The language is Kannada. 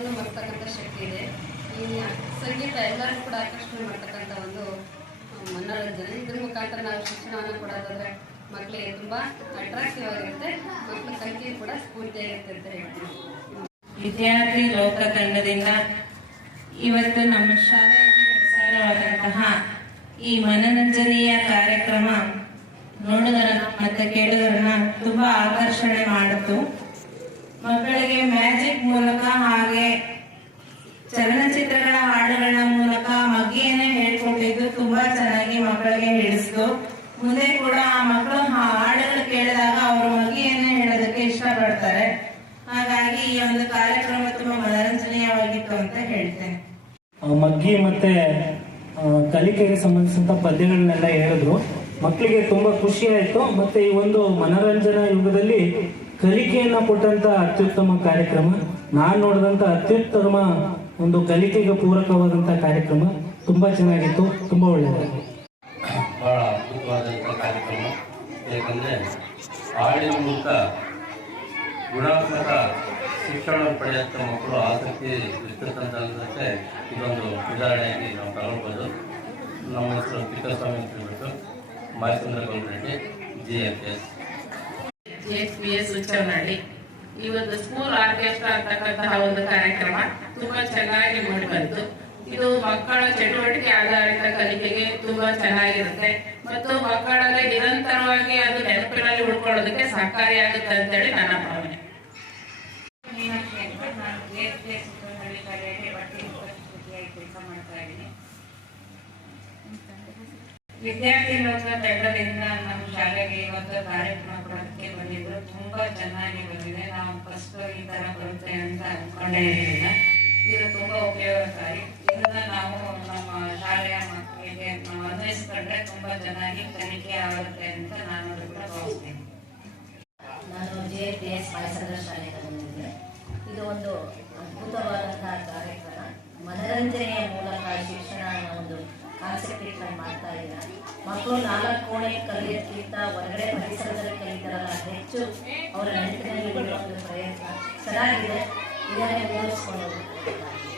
ಎಲ್ಲರನ್ನೂ ಮಾಡ್ತಕ್ಕಂಥ ಶಕ್ತಿ ಇದೆ. ಈ ಸಂಗೀತ ಎಲ್ಲರಿಗೂ ಕೂಡ ಆಕರ್ಷಣೆ ಮಾಡ್ತಕ್ಕಂಥ ಒಂದು ಮನೋರಂಜನೆ. ಇದ್ರ ಮುಖಾಂತರ ನಾವು ಶಿಕ್ಷಣವನ್ನು ಕೊಡೋದಾದ್ರೆ ಮಕ್ಕಳಿಗೆ ತುಂಬ ಅಟ್ರಾಕ್ಟಿವ್ ಆಗಿರುತ್ತೆ. ಮಕ್ಕಳ ಕಲಿಕೆ ಕೂಡ ಸ್ಫೂರ್ತಿಯಾಗಿರುತ್ತೆ ಅಂತ ಹೇಳ್ತೀನಿ. ವಿದ್ಯಾರ್ಥಿ ಲೋಕ ತಂಡದಿಂದ ಇವತ್ತು ನಮ್ಮ ಶಾಲೆಯಲ್ಲಿ ಪ್ರಸಾರವಾದಂತಹ ಈ ಮನೋರಂಜನೀಯ ಕಾರ್ಯಕ್ರಮ ನೋಡುಗರನ್ನ ಮತ್ತೆ ಕೇಳುಗರನ್ನ ತುಂಬಾ ಆಕರ್ಷಣೆ ಮಾಡಿತು ಮಕ್ಕಳಿಗೆ ಮ್ಯಾಜಿಕ್ ಮೂಲಕ ಹಾಗೆ ಚಲನಚಿತ್ರಗಳ ಹಾಡುಗಳ ಮೂಲಕ ಮಗ್ಗಿಯನ್ನೇ ಹೇಳ್ಕೊಟ್ಟಿದ್ದು ತುಂಬಾ ಚೆನ್ನಾಗಿ ಮಕ್ಕಳಿಗೆ ಹೇಳಿಸ್ತು ಮುಂದೆ ಕೂಡ ಆ ಮಕ್ಕಳು ಹಾಡುಗಳು ಕೇಳಿದಾಗ ಅವರ ಮಗ್ಗಿಯನ್ನೇ ಹೇಳೋದಕ್ಕೆ ಇಷ್ಟಪಡ್ತಾರೆ. ಹಾಗಾಗಿ ಈ ಒಂದು ಕಾರ್ಯಕ್ರಮ ತುಂಬಾ ಮನರಂಜನೀಯವಾಗಿತ್ತು ಅಂತ ಹೇಳ್ತೇನೆ. ಮಗ್ಗಿ ಮತ್ತೆ ಕಲಿಕೆಗೆ ಸಂಬಂಧಿಸಿದಂತ ಪದ್ಯಗಳನ್ನೆಲ್ಲ ಹೇಳಿದ್ರು. ಮಕ್ಕಳಿಗೆ ತುಂಬಾ ಖುಷಿ ಆಯ್ತು. ಮತ್ತೆ ಈ ಒಂದು ಮನರಂಜನಾ ಯುಗದಲ್ಲಿ ಕಲಿಕೆಯನ್ನ ಕೊಟ್ಟಂತ ಅತ್ಯುತ್ತಮ ಕಾರ್ಯಕ್ರಮ, ನಾನು ನೋಡಿದಂತ ಅತ್ಯುತ್ತಮ ಒಂದು ಕಲಿಕೆಗೆ ಪೂರಕವಾದಂತ ಕಾರ್ಯಕ್ರಮ ತುಂಬಾ ಚೆನ್ನಾಗಿತ್ತು. ತುಂಬಾ ಒಳ್ಳೆಯದು ಬಹಳ ಅದ್ಭುತವಾದಂಥ ಕಾರ್ಯಕ್ರಮ. ಯಾಕಂದರೆ ಹಾಡಿನ ಮೂಲಕ ಗುಣಾತ್ಮಕ ಶಿಕ್ಷಣ ಪಡೆಯುವಂಥ ಮಕ್ಕಳು ಆಸಕ್ತಿ ಇರ್ತಕ್ಕಂಥದ್ದಕ್ಕೆ ಇದೊಂದು ಉದಾಹರಣೆಯಾಗಿ ನಾವು ತಗೊಳ್ಬೋದು. ನಮ್ಮ ಹೆಸರು ತಿಕ್ಕಸ್ವಾಮಿ ಅಂತ ಹೇಳ್ಬಿಟ್ಟು Mayachandra Gowdreddy G F S. G S P S Huchchanahalli ಈ ಒಂದು ಸ್ಕೂಲ್ ಆರ್ಕೆಸ್ಟ್ರಾ ಅಂತಕ್ಕಂತಹ ಒಂದು ಕಾರ್ಯಕ್ರಮ ತುಂಬಾ ಚೆನ್ನಾಗಿ ಮೂಡಿ ಬಂತು. ಇದು ಮಕ್ಕಳ ಚಟುವಟಿಕೆ ಆಧಾರಿತ ಕಲಿಕೆಗೆ ತುಂಬಾ ಚೆನ್ನಾಗಿರುತ್ತೆ. ಮತ್ತು ಮಕ್ಕಳಲ್ಲಿ ನಿರಂತರವಾಗಿ ಅದು ನೆನಪಿನಲ್ಲಿ ಉಳ್ಕೊಳ್ಳೋದಕ್ಕೆ ಸಹಕಾರಿಯಾಗುತ್ತೆ ಅಂತೇಳಿ ನನ್ನ ಭಾವನೆ. ವಿದ್ಯಾರ್ಥಿ ಲೋಕ ತಂಡದಿಂದ ನಮ್ಮ ಶಾಲೆಗೆ ಇವತ್ತು ಕಾರ್ಯಕ್ರಮ ಕೊಡೋದಕ್ಕೆ ಬಂದಿದ್ರು. ತುಂಬಾ ಚೆನ್ನಾಗಿ ಬಂದಿದೆ. ನಾವು ಫಸ್ಟ್ ಈ ತರ ಬರುತ್ತೆ ಅಂತ ಅನ್ಕೊಂಡೇ ಇರಲಿಲ್ಲ ಇದು ತುಂಬಾ ಉಪಯೋಗಕಾರಿ ಇದನ್ನ ನಾವು ನಮ್ಮ ಶಾಲೆಯ ಮಕ್ಕಳಿಗೆ ನಾವು ಅನ್ವಯಿಸ್ಕೊಂಡ್ರೆ ತುಂಬಾ ಚೆನ್ನಾಗಿ ಕಲಿಕೆ ಆಗುತ್ತೆ ಅಂತ ನಾನು ಕೂಡ ಭಾವಿಸ್ತೀನಿ ನಾನು ಜೆ ಪಿ ಎಸ್ ಪಾಯಸದ ಶಾಲೆಗೆ ಬಂದಿದ್ದೆ. ಇದು ಒಂದು ಅದ್ಭುತವಾದಂತಹ ಕಾರ್ಯಕ್ರಮ. ಮನರಂಜನೆಯ ಮೂಲಕ ಶಿಕ್ಷಣ ಅನ್ನೋ ಒಂದು ಕಾನ್ಸೆಪ್ಟ್ ಮಾಡ್ತಾ ಇದ್ದಾರೆ. ಮಕ್ಕಳು ನಾಲ್ಕು ಕೋಣೆ ಕಲಿಯೋದಕ್ಕಿಂತ ಹೊರಗಡೆ ಪರಿಸರದಲ್ಲಿ ಕಲಿತಾರಲ್ಲ, ಹೆಚ್ಚು ಅವರ ನೆನಪಿನಲ್ಲಿ ಒಂದು ಪ್ರಯತ್ನ. ಚೆನ್ನಾಗಿದೆ. ಇದನ್ನೇ ಹೋಗ್ಬೇಕು